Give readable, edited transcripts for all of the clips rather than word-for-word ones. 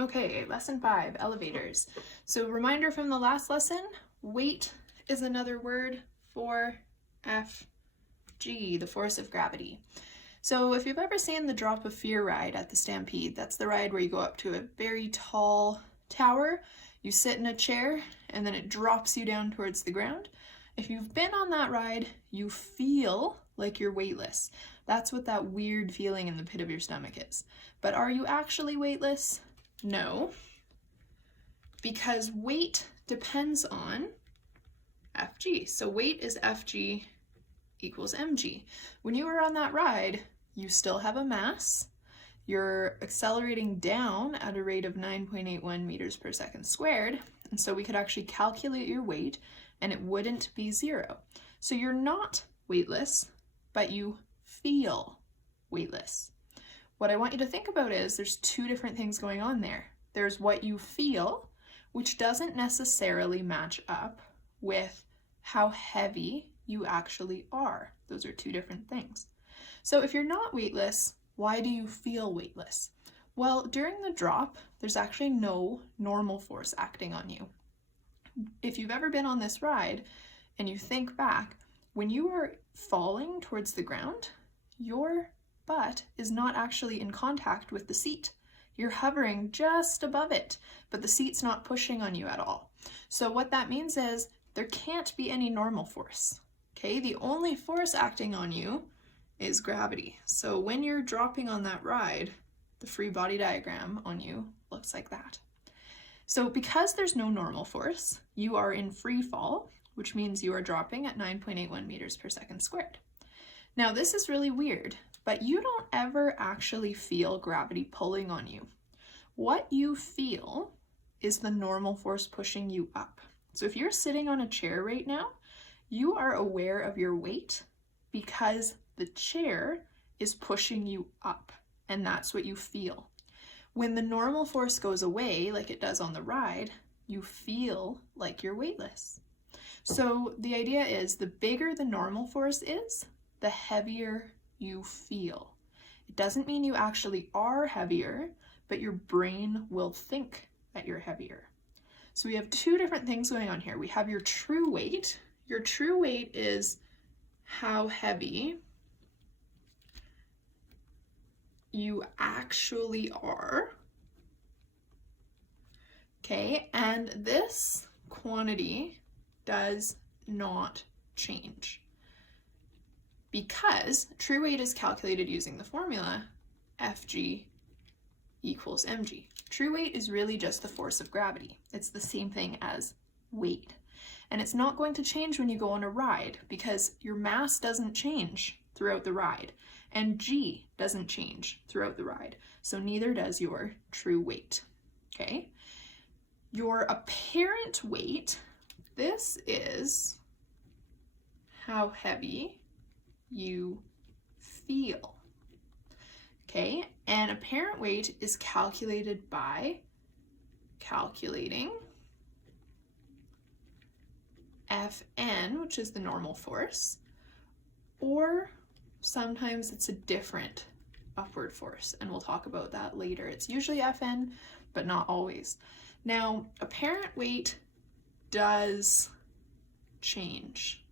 Okay, lesson 5, elevators. So reminder from the last lesson, weight is another word for Fg, the force of gravity. So if you've ever seen the Drop of Fear ride at the Stampede, that's the ride where you go up to a very tall tower, you sit in a chair, and then it drops you down towards the ground. If you've been on that ride, you feel like you're weightless. That's what that weird feeling in the pit of your stomach is. But are you actually weightless? No, because weight depends on Fg. So weight is Fg equals mg. When you are on that ride, you still have a mass. You're accelerating down at a rate of 9.81 meters per second squared. And so we could actually calculate your weight and it wouldn't be 0. So you're not weightless, but you feel weightless. What I want you to think about is there's two different things going on there. There's what you feel, which doesn't necessarily match up with how heavy you actually are. Those are two different things. So if you're not weightless, why do you feel weightless? Well, during the drop, there's actually no normal force acting on you. If you've ever been on this ride and you think back, when you are falling towards the ground, your butt is not actually in contact with the seat. You're hovering just above it, but the seat's not pushing on you at all. So what that means is there can't be any normal force. Okay, the only force acting on you is gravity. So when you're dropping on that ride, the free body diagram on you looks like that. So because there's no normal force, you are in free fall, which means you are dropping at 9.81 meters per second squared. Now this is really weird, but you don't ever actually feel gravity pulling on you. What you feel is the normal force pushing you up. So if you're sitting on a chair right now, you are aware of your weight because the chair is pushing you up, and that's what you feel. When the normal force goes away, like it does on the ride, you feel like you're weightless. So the idea is the bigger the normal force is, the heavier you feel. It doesn't mean you actually are heavier, but your brain will think that you're heavier. So we have two different things going on here. We have your true weight. Your true weight is how heavy you actually are. Okay, and this quantity does not change because true weight is calculated using the formula Fg equals mg. True weight is really just the force of gravity. It's the same thing as weight. And it's not going to change when you go on a ride because your mass doesn't change throughout the ride and g doesn't change throughout the ride. So neither does your true weight. Okay? Your apparent weight, this is how heavy you feel. Okay, and apparent weight is calculated by calculating Fn, which is the normal force, or sometimes it's a different upward force, and we'll talk about that later. It's usually Fn, but not always. Now, apparent weight does change.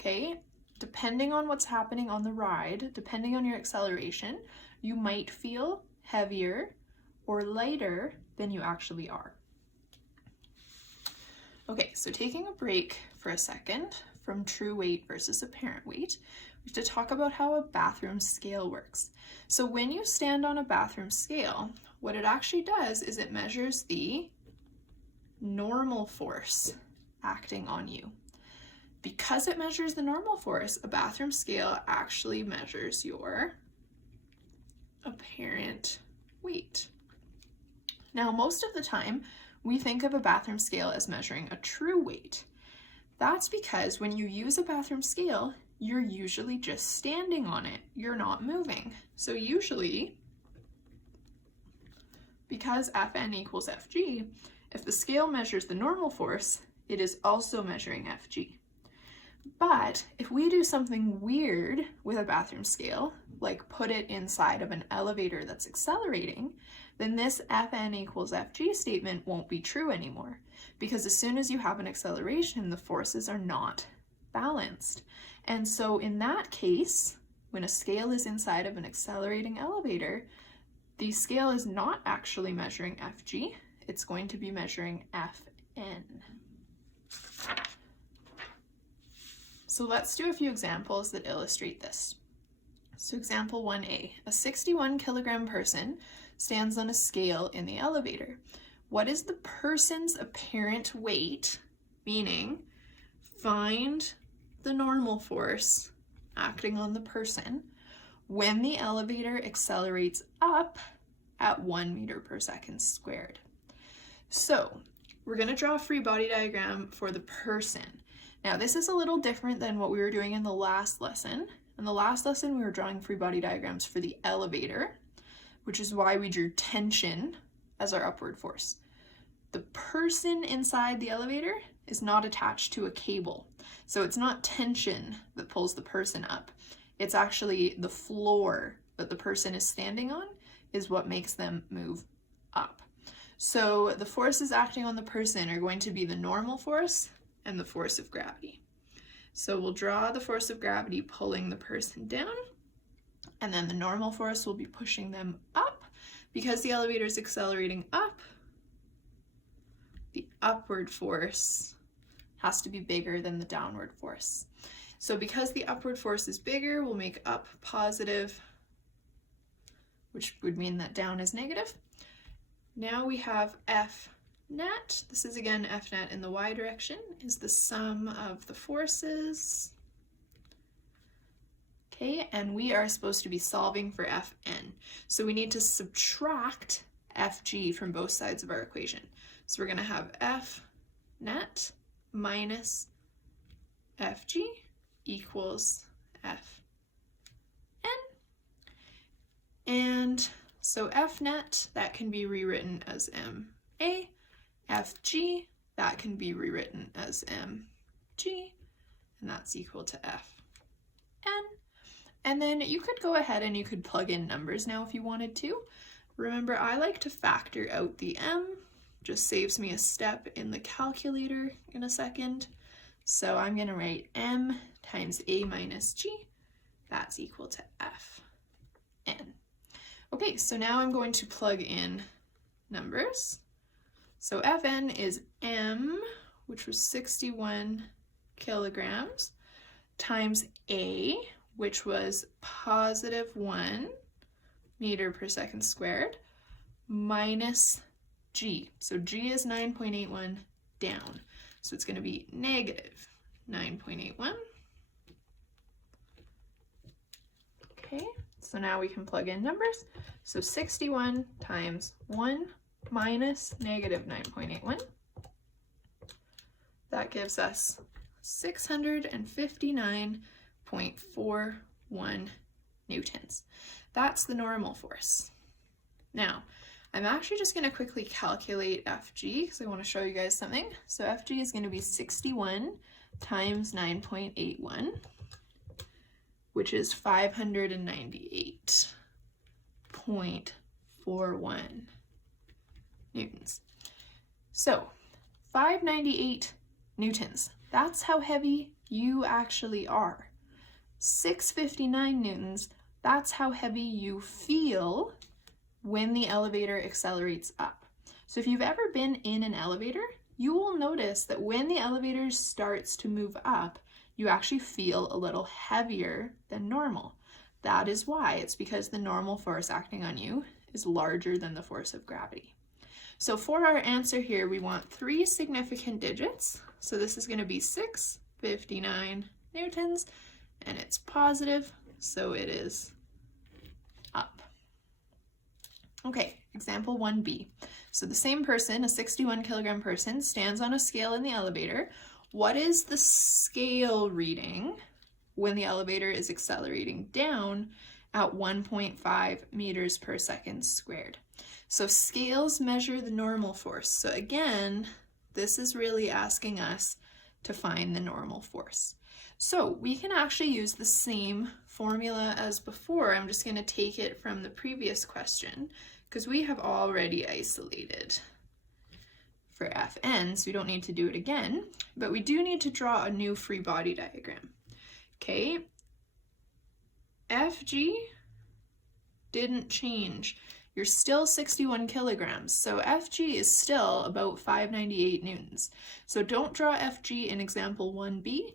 Okay? Depending on what's happening on the ride, depending on your acceleration, you might feel heavier or lighter than you actually are. Okay, so taking a break for a second from true weight versus apparent weight, we have to talk about how a bathroom scale works. So when you stand on a bathroom scale, what it actually does is it measures the normal force acting on you. Because it measures the normal force, a bathroom scale actually measures your apparent weight. Now, most of the time, we think of a bathroom scale as measuring a true weight. That's because when you use a bathroom scale, you're usually just standing on it. You're not moving. So usually, because Fn equals Fg, if the scale measures the normal force, it is also measuring Fg. But if we do something weird with a bathroom scale, like put it inside of an elevator that's accelerating, then this Fn equals Fg statement won't be true anymore, because as soon as you have an acceleration, the forces are not balanced. And so in that case, when a scale is inside of an accelerating elevator, the scale is not actually measuring Fg, it's going to be measuring Fn. So let's do a few examples that illustrate this. So example 1a, a 61 kilogram person stands on a scale in the elevator. What is the person's apparent weight, meaning find the normal force acting on the person when the elevator accelerates up at 1 meter per second squared? So we're going to draw a free body diagram for the person. Now this is a little different than what we were doing in the last lesson. In the last lesson, we were drawing free body diagrams for the elevator, which is why we drew tension as our upward force. The person inside the elevator is not attached to a cable. So it's not tension that pulls the person up. It's actually the floor that the person is standing on is what makes them move up. So the forces acting on the person are going to be the normal force and the force of gravity. So we'll draw the force of gravity pulling the person down, and then the normal force will be pushing them up. Because the elevator is accelerating up, the upward force has to be bigger than the downward force. So because the upward force is bigger, we'll make up positive, which would mean that down is negative. Now we have F net. This is again F net in the y direction, is the sum of the forces. Okay, and we are supposed to be solving for Fn. So we need to subtract Fg from both sides of our equation. So we're going to have F net minus Fg equals Fn. And so F net, that can be rewritten as Ma. Fg, that can be rewritten as mg, and that's equal to Fn. And then you could go ahead and you could plug in numbers now if you wanted to. Remember, I like to factor out the m, just saves me a step in the calculator in a second. So I'm going to write m times a minus g, that's equal to Fn. Okay, so now I'm going to plug in numbers. So Fn is m, which was 61 kilograms, times a, which was positive 1 meter per second squared, minus g. So g is 9.81 down. So it's going to be negative 9.81. Okay, so now we can plug in numbers. So 61 times 1 minus negative 9.81. That gives us 659.41 newtons. That's the normal force. Now, I'm actually just going to quickly calculate Fg because I want to show you guys something. So Fg is going to be 61 times 9.81, which is 598.41 newtons. So 598 newtons, that's how heavy you actually are. 659 newtons, that's how heavy you feel when the elevator accelerates up. So if you've ever been in an elevator, you will notice that when the elevator starts to move up, you actually feel a little heavier than normal. That is why. It's because the normal force acting on you is larger than the force of gravity. So for our answer here, we want 3 significant digits. So this is going to be 659 newtons, and it's positive, so it is up. Okay, example 1b. So the same person, a 61 kilogram person, stands on a scale in the elevator. What is the scale reading when the elevator is accelerating down at 1.5 meters per second squared? So scales measure the normal force. So again, this is really asking us to find the normal force. So we can actually use the same formula as before. I'm just going to take it from the previous question because we have already isolated for Fn, so we don't need to do it again, but we do need to draw a new free body diagram. Okay, Fg didn't change. You're still 61 kilograms, so Fg is still about 598 newtons. So don't draw Fg in example 1b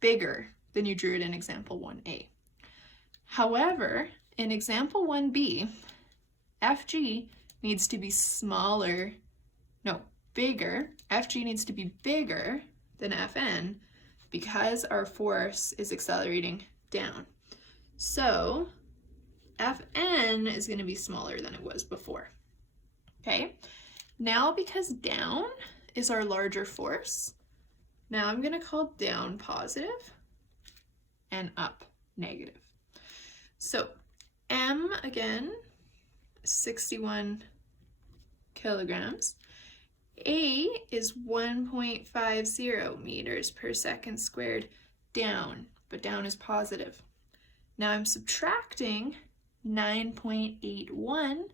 bigger than you drew it in example 1a. However, in example 1b, Fg needs to be bigger. Fg needs to be bigger than Fn because our force is accelerating down. So Fn is going to be smaller than it was before. Okay, now because down is our larger force, now I'm going to call down positive and up negative. So m, again, 61 kilograms. A is 1.50 meters per second squared down, but down is positive. Now I'm subtracting 9.81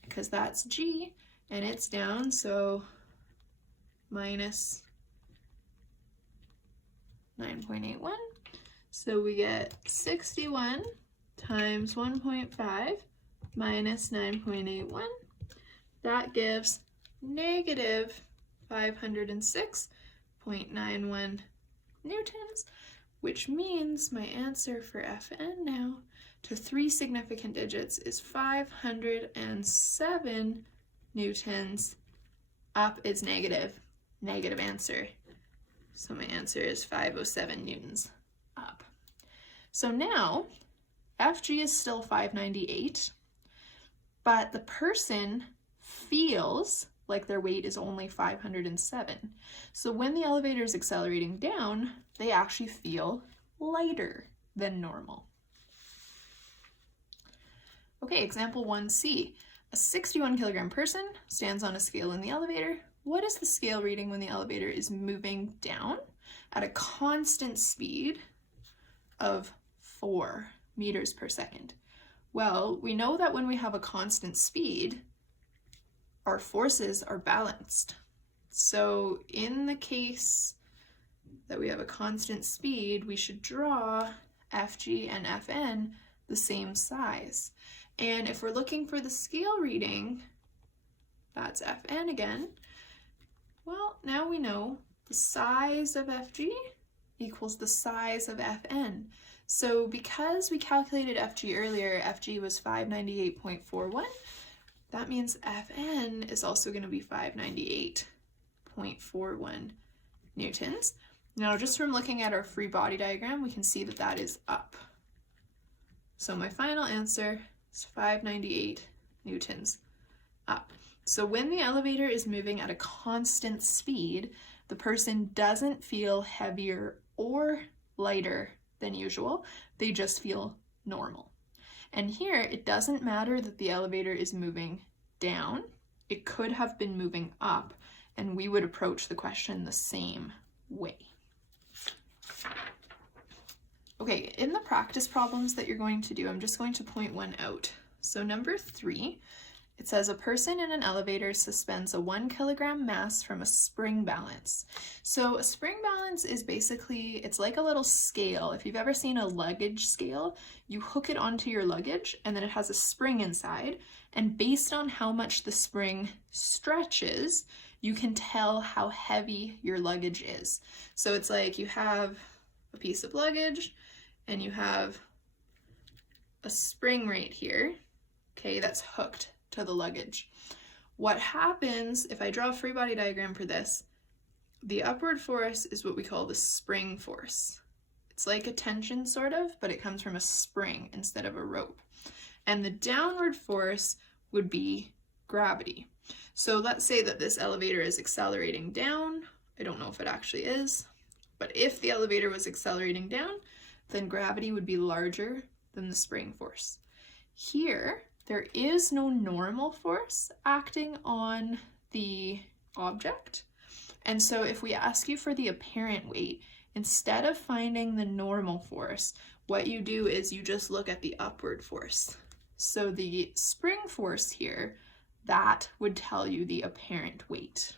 because that's g and it's down, so minus 9.81. So we get 61 times 1.5 minus 9.81. That gives negative 506.91 newtons, which means my answer for Fn now to 3 significant digits is 507 newtons. Up is negative answer. So my answer is 507 newtons up. So now Fg is still 598, but the person feels like their weight is only 507. So when the elevator is accelerating down, they actually feel lighter than normal. Okay, example 1c. A 61 kilogram person stands on a scale in the elevator. What is the scale reading when the elevator is moving down at a constant speed of 4 meters per second? Well, we know that when we have a constant speed, our forces are balanced. So in the case that we have a constant speed, we should draw Fg and Fn the same size. And if we're looking for the scale reading, that's Fn again. Well, now we know the size of Fg equals the size of Fn. So because we calculated Fg earlier, Fg was 598.41, that means Fn is also going to be 598.41 newtons. Now, just from looking at our free body diagram, we can see that that is up. So my final answer is 598 newtons up. So when the elevator is moving at a constant speed, the person doesn't feel heavier or lighter than usual. They just feel normal. And here, it doesn't matter that the elevator is moving down. It could have been moving up, and we would approach the question the same way. Okay, in the practice problems that you're going to do, I'm just going to point one out. So number 3, it says a person in an elevator suspends a 1 kilogram mass from a spring balance. So a spring balance is basically, it's like a little scale. If you've ever seen a luggage scale, you hook it onto your luggage and then it has a spring inside. And based on how much the spring stretches, you can tell how heavy your luggage is. So it's like you have a piece of luggage and you have a spring right here, okay, that's hooked to the luggage. What happens if I draw a free body diagram for this? The upward force is what we call the spring force. It's like a tension sort of, but it comes from a spring instead of a rope. And the downward force would be gravity. So let's say that this elevator is accelerating down. I don't know if it actually is, but if the elevator was accelerating down, then gravity would be larger than the spring force. Here, there is no normal force acting on the object. And so if we ask you for the apparent weight, instead of finding the normal force, what you do is you just look at the upward force. So the spring force here, that would tell you the apparent weight.